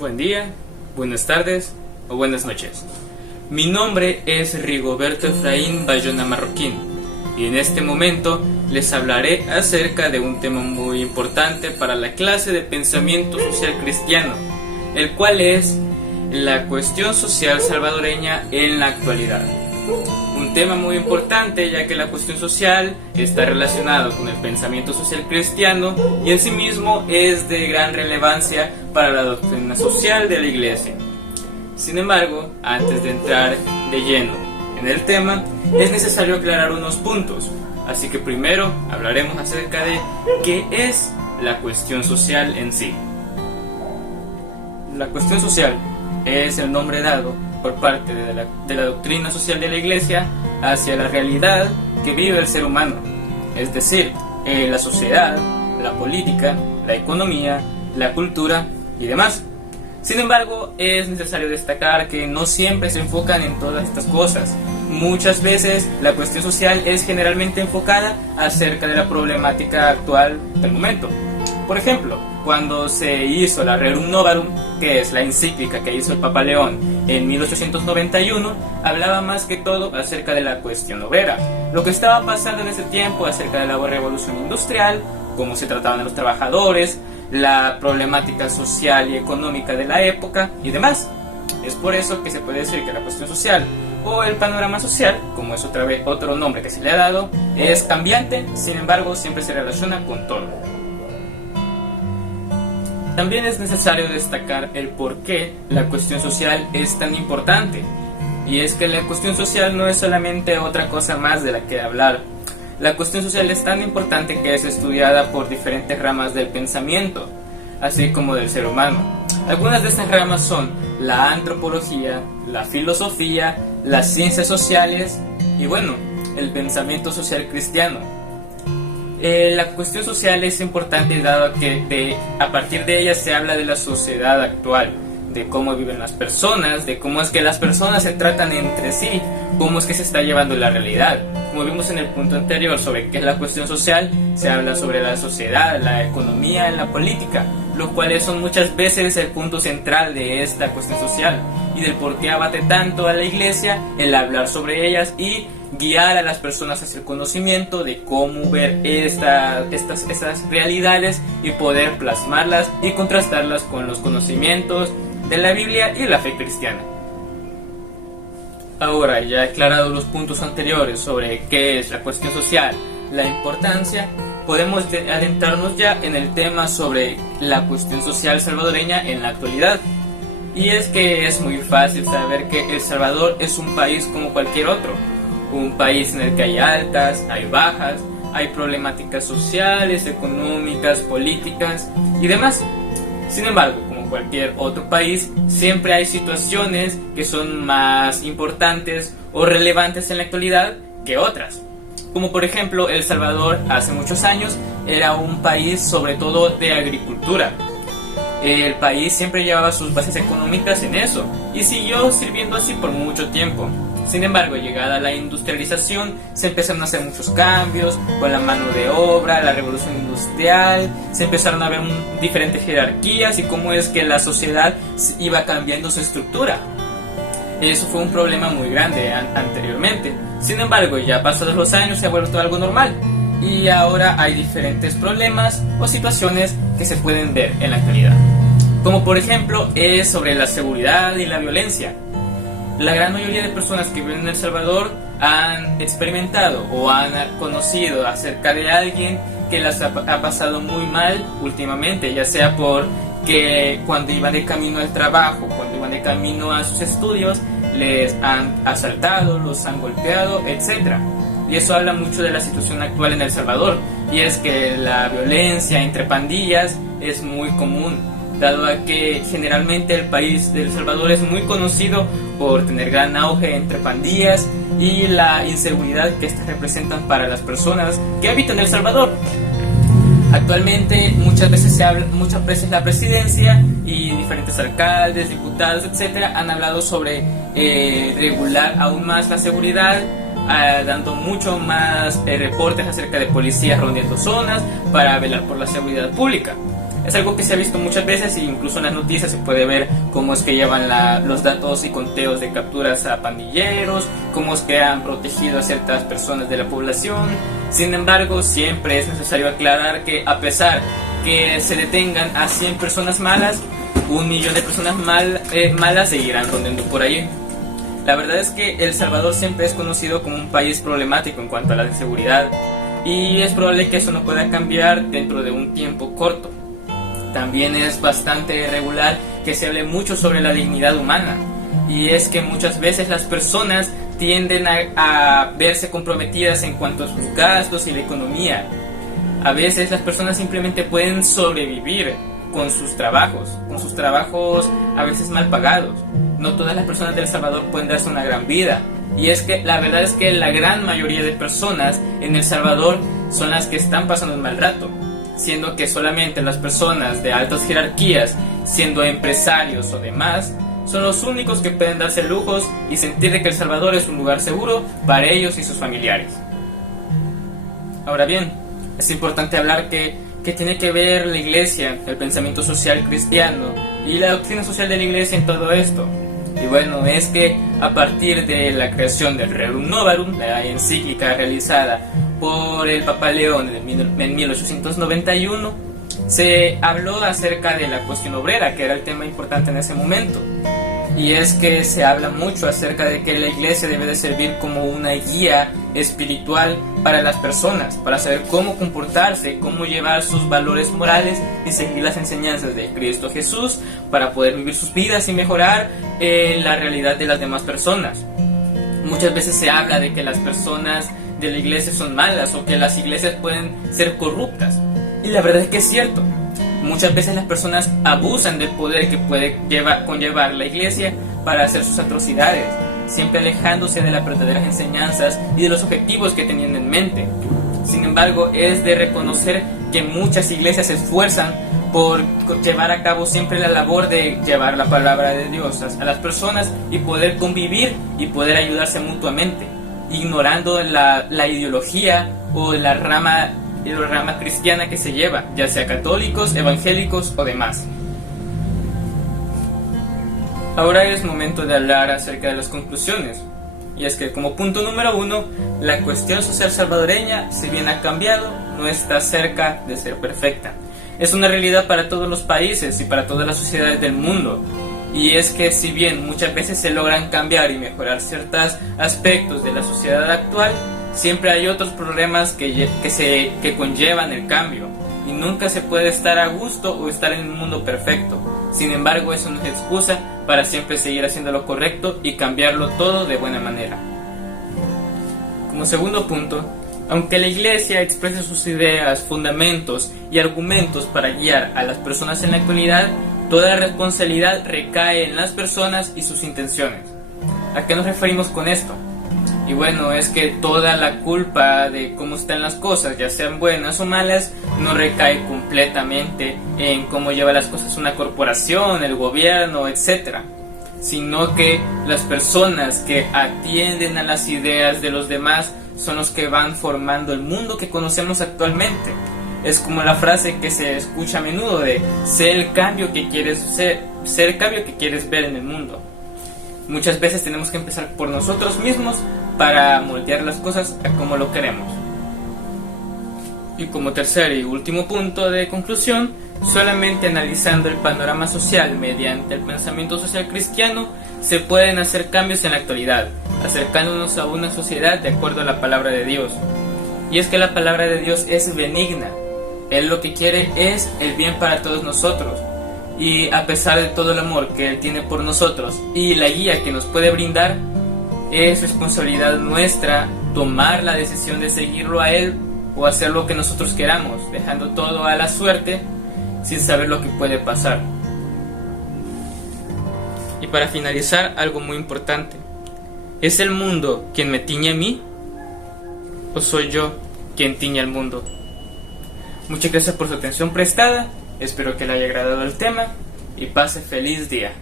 Buen día, buenas tardes o buenas noches. Mi nombre es Rigoberto Efraín Bayona Marroquín y en este momento les hablaré acerca de un tema muy importante para la clase de pensamiento social cristiano, el cual es la cuestión social salvadoreña en la actualidad. Un tema muy importante, ya que la cuestión social está relacionada con el pensamiento social cristiano y en sí mismo es de gran relevancia para la doctrina social de la Iglesia. Sin embargo, antes de entrar de lleno en el tema, es necesario aclarar unos puntos. Así que primero hablaremos acerca de qué es la cuestión social en sí. La cuestión social es el nombre dado por parte de la doctrina social de la Iglesia hacia la realidad que vive el ser humano, es decir, la sociedad, la política, la economía, la cultura y demás. Sin embargo, es necesario destacar que no siempre se enfocan en todas estas cosas. Muchas veces la cuestión social es generalmente enfocada acerca de la problemática actual del momento. Por ejemplo, cuando se hizo la Rerum Novarum, que es la encíclica que hizo el Papa León en 1891, hablaba más que todo acerca de la cuestión obrera, lo que estaba pasando en ese tiempo acerca de la revolución industrial, cómo se trataban a los trabajadores, la problemática social y económica de la época y demás. Es por eso que se puede decir que la cuestión social o el panorama social, como es otra vez otro nombre que se le ha dado, es cambiante, sin embargo siempre se relaciona con todo. También es necesario destacar el por qué la cuestión social es tan importante. Y es que la cuestión social no es solamente otra cosa más de la que hablar. La cuestión social es tan importante que es estudiada por diferentes ramas del pensamiento, así como del ser humano. Algunas de estas ramas son la antropología, la filosofía, las ciencias sociales y bueno, el pensamiento social cristiano. La cuestión social es importante dado que a partir de ella se habla de la sociedad actual, de cómo viven las personas, de cómo es que las personas se tratan entre sí, cómo es que se está llevando la realidad. Como vimos en el punto anterior sobre qué es la cuestión social, se habla sobre la sociedad, la economía y la política, los cuales son muchas veces el punto central de esta cuestión social y del por qué abate tanto a la Iglesia el hablar sobre ellas y guiar a las personas hacia el conocimiento de cómo ver estas realidades y poder plasmarlas y contrastarlas con los conocimientos de la Biblia y la fe cristiana. Ahora, ya aclarados los puntos anteriores sobre qué es la cuestión social, la importancia, podemos adentrarnos ya en el tema sobre la cuestión social salvadoreña en la actualidad. Y es que es muy fácil saber que El Salvador es un país como cualquier otro. Un país en el que hay altas, hay bajas, hay problemáticas sociales, económicas, políticas y demás. Sin embargo, como cualquier otro país, siempre hay situaciones que son más importantes o relevantes en la actualidad que otras. Como por ejemplo, El Salvador hace muchos años era un país sobre todo de agricultura. El país siempre llevaba sus bases económicas en eso y siguió sirviendo así por mucho tiempo. Sin embargo, llegada la industrialización, se empezaron a hacer muchos cambios con la mano de obra, la revolución industrial, se empezaron a ver diferentes jerarquías y cómo es que la sociedad iba cambiando su estructura. Eso fue un problema muy grande anteriormente. Sin embargo, ya pasados los años se ha vuelto algo normal y ahora hay diferentes problemas o situaciones que se pueden ver en la actualidad. Como por ejemplo es sobre la seguridad y la violencia. La gran mayoría de personas que viven en El Salvador han experimentado o han conocido acerca de alguien que las ha pasado muy mal últimamente, ya sea porque cuando iban de camino al trabajo, cuando iban de camino a sus estudios, les han asaltado, los han golpeado, etc. Y eso habla mucho de la situación actual en El Salvador, y es que la violencia entre pandillas es muy común, dado a que generalmente el país de El Salvador es muy conocido por tener gran auge entre pandillas y la inseguridad que estas representan para las personas que habitan El Salvador. Actualmente muchas veces la presidencia y diferentes alcaldes, diputados, etcétera, han hablado sobre regular aún más la seguridad, dando mucho más reportes acerca de policías rondeando zonas para velar por la seguridad pública. Es algo que se ha visto muchas veces e incluso en las noticias se puede ver cómo es que llevan los datos y conteos de capturas a pandilleros, cómo es que han protegido a ciertas personas de la población. Sin embargo, siempre es necesario aclarar que a pesar que se detengan a 100 personas malas, 1 millón de personas malas seguirán rondando por ahí. La verdad es que El Salvador siempre es conocido como un país problemático en cuanto a la inseguridad, y es probable que eso no pueda cambiar dentro de un tiempo corto. También es bastante irregular que se hable mucho sobre la dignidad humana, y es que muchas veces las personas tienden a verse comprometidas en cuanto a sus gastos y la economía. A veces las personas simplemente pueden sobrevivir con sus trabajos a veces mal pagados. No todas las personas de El Salvador pueden darse una gran vida, y es que la verdad es que la gran mayoría de personas en El Salvador son las que están pasando un mal rato, siendo que solamente las personas de altas jerarquías, siendo empresarios o demás, son los únicos que pueden darse lujos y sentir de que El Salvador es un lugar seguro para ellos y sus familiares. Ahora bien, es importante hablar que tiene que ver la iglesia, el pensamiento social cristiano y la doctrina social de la iglesia en todo esto. Y bueno, es que a partir de la creación del Rerum Novarum, la encíclica realizada por el Papa León en 1891, se habló acerca de la cuestión obrera, que era el tema importante en ese momento. Y es que se habla mucho acerca de que la iglesia debe de servir como una guía espiritual para las personas, para saber cómo comportarse, cómo llevar sus valores morales y seguir las enseñanzas de Cristo Jesús para poder vivir sus vidas y mejorar la realidad de las demás personas. Muchas veces se habla de que las personas de la iglesia son malas o que las iglesias pueden ser corruptas, y la verdad es que es cierto. Muchas veces las personas abusan del poder que puede conllevar la iglesia para hacer sus atrocidades, siempre alejándose de las verdaderas enseñanzas y de los objetivos que tenían en mente. Sin embargo, es de reconocer que muchas iglesias se esfuerzan por llevar a cabo siempre la labor de llevar la palabra de Dios a las personas y poder convivir y poder ayudarse mutuamente, ignorando la ideología o la rama cristiana que se lleva, ya sea católicos, evangélicos o demás. Ahora es momento de hablar acerca de las conclusiones, y es que como punto número 1, la cuestión social salvadoreña, si bien ha cambiado, no está cerca de ser perfecta. Es una realidad para todos los países y para todas las sociedades del mundo, y es que si bien muchas veces se logran cambiar y mejorar ciertos aspectos de la sociedad actual, siempre hay otros problemas que conllevan el cambio, y nunca se puede estar a gusto o estar en un mundo perfecto. Sin embargo, eso no es excusa para siempre seguir haciendo lo correcto y cambiarlo todo de buena manera. Como segundo punto, aunque la iglesia exprese sus ideas, fundamentos y argumentos para guiar a las personas en la actualidad, toda la responsabilidad recae en las personas y sus intenciones. ¿A qué nos referimos con esto? Y bueno, es que toda la culpa de cómo están las cosas, ya sean buenas o malas, no recae completamente en cómo lleva las cosas una corporación, el gobierno, etc., sino que las personas que atienden a las ideas de los demás son los que van formando el mundo que conocemos actualmente. Es como la frase que se escucha a menudo de sé el cambio que quieres ser el cambio que quieres ver en el mundo. Muchas veces tenemos que empezar por nosotros mismos para moldear las cosas a como lo queremos. Y como tercer y último punto de conclusión, solamente analizando el panorama social mediante el pensamiento social cristiano se pueden hacer cambios en la actualidad, acercándonos a una sociedad de acuerdo a la palabra de Dios. Y es que la palabra de Dios es benigna. Él lo que quiere es el bien para todos nosotros. Y a pesar de todo el amor que Él tiene por nosotros y la guía que nos puede brindar, es responsabilidad nuestra tomar la decisión de seguirlo a Él o hacer lo que nosotros queramos, dejando todo a la suerte sin saber lo que puede pasar. Y para finalizar, algo muy importante: ¿es el mundo quien me tiñe a mí o soy yo quien tiñe al mundo? Muchas gracias por su atención prestada. Espero que le haya agradado el tema y pase feliz día.